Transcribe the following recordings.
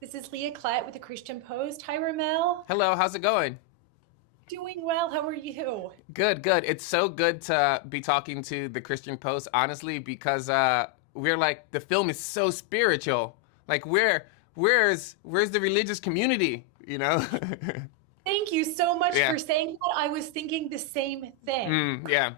This is Leah Klett with the Christian Post. Hi, RaMell. Hello, how's it going? Doing well. How are you? Good, good. It's so good to be talking to the Christian Post, honestly, because we're like the film is so spiritual. Like where's the religious community, you know? Thank you so much Yeah. for saying that. I was thinking the same thing. Yeah.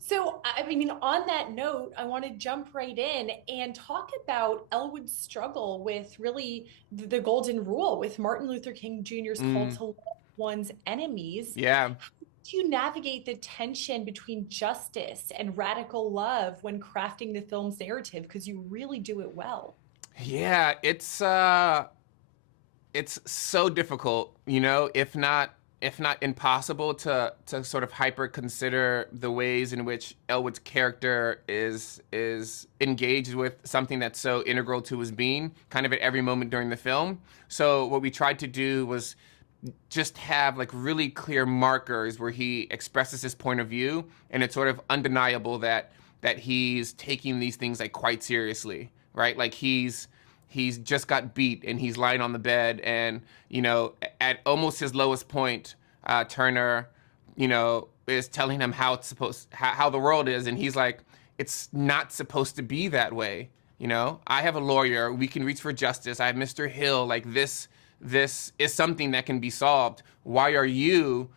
So, I mean, on that note, I want to jump right in and talk about Elwood's struggle with really the golden rule with Martin Luther King Jr.'s call Mm, to love one's enemies. yeah. How do you navigate the tension between justice and radical love when crafting the film's narrative? Because you really do it well. Yeah, it's so difficult, if not impossible to sort of hyper consider the ways in which Elwood's character is engaged with something that's so integral to his being, kind of at every moment during the film. So what we tried to do was just have like really clear markers where he expresses his point of view, and it's sort of undeniable that he's taking these things like quite seriously, right? Like he's just got beat and he's lying on the bed, and at almost his lowest point, Turner, is telling him how it's supposed how the world is, and he's like, it's not supposed to be that way. I have a lawyer. We can reach for justice. I have Mr. Hill. Like this is something that can be solved. Why are you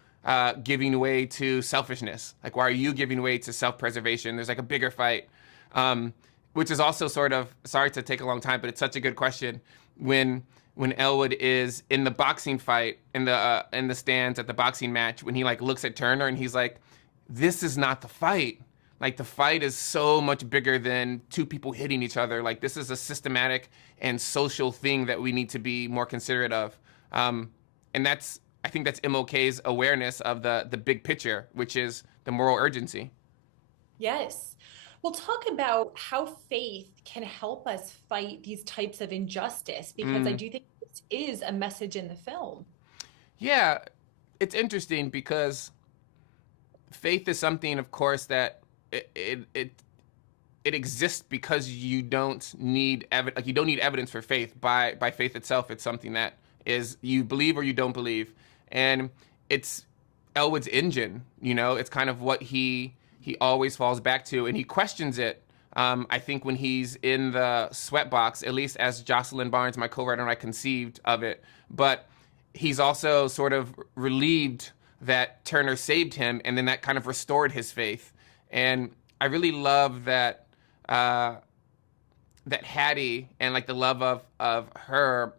giving way to selfishness? Like, why are you giving way to self-preservation? There's like a bigger fight, which is also sort of, sorry to take a long time, but it's such a good question. When Elwood is in the boxing fight in the stands at the boxing match, when he like looks at Turner and he's like, "This is not the fight. Like the fight is so much bigger than two people hitting each other. Like this is a systematic and social thing that we need to be more considerate of." And I think that's MLK's awareness of the big picture, which is the moral urgency. Yes. We'll talk about how faith can help us fight these types of injustice because I Mm. do think this is a message in the film. Yeah, it's interesting because faith is something, of course, that it exists because you don't need evidence for faith. By faith itself, it's something that is you believe or you don't believe, and it's Elwood's engine. It's kind of what he always falls back to, and he questions it. I think when he's in the sweatbox, at least as Jocelyn Barnes, my co-writer, and I conceived of it, but he's also sort of relieved that Turner saved him, and then that kind of restored his faith. And I really love uh, that Hattie and like the love of her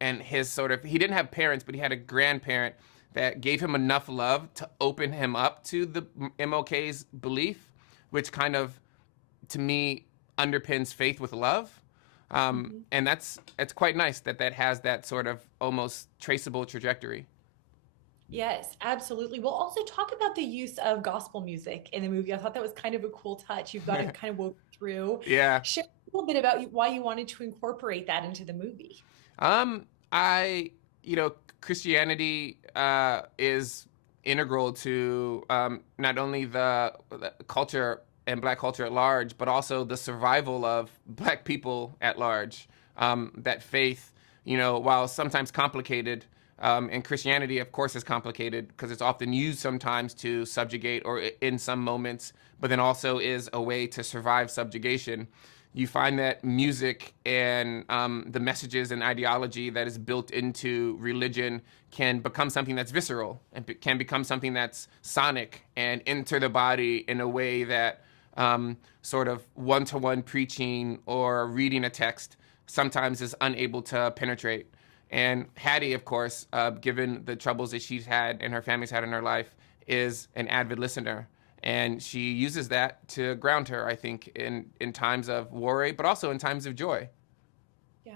and his sort of, he didn't have parents, but he had a grandparent that gave him enough love to open him up to the MLK's belief, which kind of, to me, underpins faith with love. Mhm. And it's quite nice that has that sort of almost traceable trajectory. Yes, absolutely. We'll also talk about the use of gospel music in the movie. I thought that was kind of a cool touch. You've got to kind of walk through. Yeah. Share a little bit about why you wanted to incorporate that into the movie. I, Christianity is integral to not only the culture and Black culture at large, but also the survival of Black people at large. That faith, while sometimes complicated, and Christianity, of course, is complicated because it's often used sometimes to subjugate or in some moments, but then also is a way to survive subjugation. You find that music and the messages and ideology that is built into religion can become something that's visceral and can become something that's sonic and enter the body in a way that sort of one-to-one preaching or reading a text sometimes is unable to penetrate. And Hattie, of course, given the troubles that she's had and her family's had in her life, is an avid listener. And she uses that to ground her, I think, in times of worry, but also in times of joy. Yeah.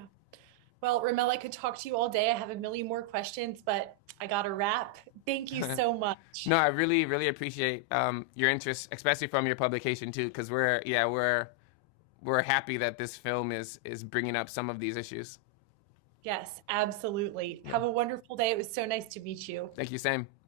Well, RaMell, I could talk to you all day. I have a million more questions, but I got to wrap. Thank you so much. No, I really, really appreciate your interest, especially from your publication too, because we're happy that this film is bringing up some of these issues. Yes, absolutely. Yeah. Have a wonderful day. It was so nice to meet you. Thank you, same.